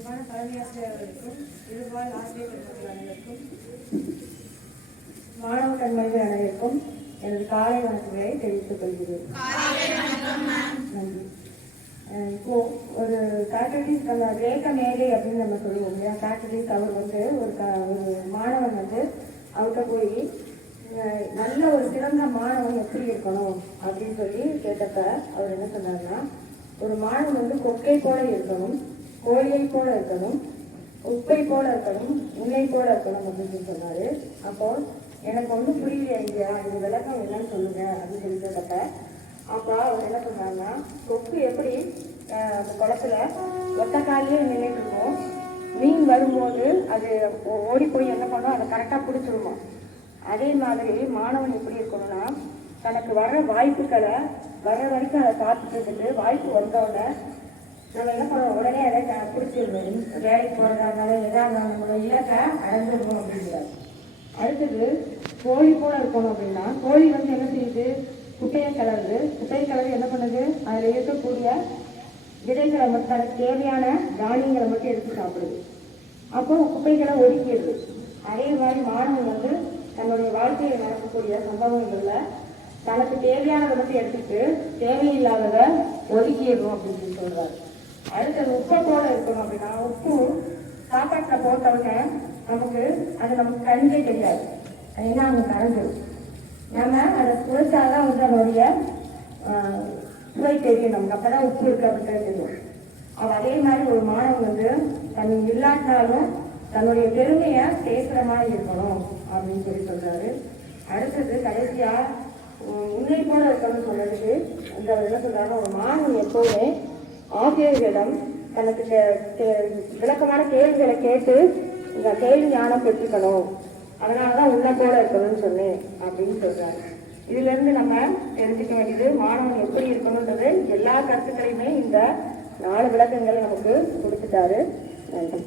அன்பான தலைமையாசிரியர்களுக்கும் இருபால் ஆசிரியர் பெருமக்கள் அனைவருக்கும் மாணவ கண்மணிகள் அனைவருக்கும் எனது காலை வணக்கங்களை தெரிவித்துக் கொள்கிறேன். நன்றி. இப்போ ஒரு ஃபேக்கல்டிஸ் வேக மேடை அப்படின்னு நம்ம சொல்லுவோம் இல்லையா. ஃபேக்கல்டிஸ் அவர் ஒரு மாணவன் அவர்கிட்ட போய் நல்ல ஒரு சிறந்த மாணவன் எப்படி இருக்கணும் அப்படின்னு சொல்லி கேட்டப்ப அவர் என்ன சொன்னார்னா, ஒரு மாணவன் கொக்கை போல இருக்கணும், கோழியை போல இருக்கணும், உப்பை போல இருக்கணும், உன்னை போல இருக்கணும் அப்படின்னு சொன்னாரு. அப்போ எனக்கு புரியல இல்லையா, இது விளக்கம் என்னன்னு சொல்லுங்க அப்படின்னு சொல்லி கேட்டப்ப அப்போ அவர் என்ன சொன்னாங்கன்னா, கொக்கு எப்படி அந்த குளத்துல ஒத்த காலையே நின்றுட்டு இருக்கும், மீன் வரும்போது அது ஓடி போய் என்ன பண்ணும், அதை கரெக்டாக பிடிச்சிருமா. அதே மாதிரி மாணவன் எப்படி இருக்கணும்னா, தனக்கு வர வாய்ப்புகளை வர வரைக்கும் அதை பார்த்துட்டு வாய்ப்பு வந்தோடனே நம்ம என்ன பண்ணுவோம், உடனே அதை பிடிச்சிருந்தோம். வேலைக்கு போகிறதால எதாவது நம்மளோட இலக்கை அடைஞ்சிருக்கணும் அப்படிங்கிறார். அடுத்தது கோழி போல இருக்கணும் அப்படின்னா, கோழி என்ன செய்யுது, குட்டையை கிளறுது. குட்டையை கிளறி என்ன பண்ணுது, அதில் இருக்கக்கூடிய விதைகளை மட்டும் தனக்கு தேவையான தானியங்களை மட்டும் எடுத்து சாப்பிடுது. அப்போ குப்பைகளை ஒதுக்கிடுது. அதே மாதிரி மாணவன் தன்னுடைய வாழ்க்கையில் நடக்கக்கூடிய சம்பவங்கள்ல தனக்கு தேவையானதை மட்டும் எடுத்துட்டு தேவையில்லாததை ஒதுக்கிடணும் அப்படின்னு சொல்றாரு. அடுத்தது உப்பை போல இருக்கணும் அப்படின்னா, உப்பு சாப்பாட்டில் போட்டவங்க நமக்கு கண்டே தெரியாது, ஏன்னா அவங்க கரைஞ்சிடும். நம்ம அதை குறைச்சாதான் அதனுடைய சுவை தெரியும் நமக்கு, அப்பதான் உப்பு இருக்கு அப்படின்னு தெரியும். அவள் அதே மாதிரி ஒரு மாணவன் தன் இல்லாட்டாலும் தன்னுடைய பெருமையை பேசுற மாதிரி இருக்கணும் அப்படின்னு சொல்லி சொல்றாரு. அடுத்தது கடைசியா உன்னை போல இருக்கணும்னு சொன்னதுக்கு என்ன சொல்றாங்க, ஒரு மாணவன் எப்பவுமே ஆசிரியர்களிடம் தனக்கு விளக்கமான கேள்விகளை கேட்டு இந்த கேள்வி ஞானம் பெற்றுக்கணும், அதனாலதான் உன்னை போல இருக்கணும்னு சொன்னேன் அப்படின்னு சொல்றாரு. இதுல இருந்து நம்ம தெரிஞ்சுக்க வேண்டியது, மாணவன் எப்படி இருக்கணும்ன்றது எல்லா கருத்துக்களையுமே இந்த 4 விளக்கங்களை நமக்கு கொடுத்துட்டாரு. நன்றி.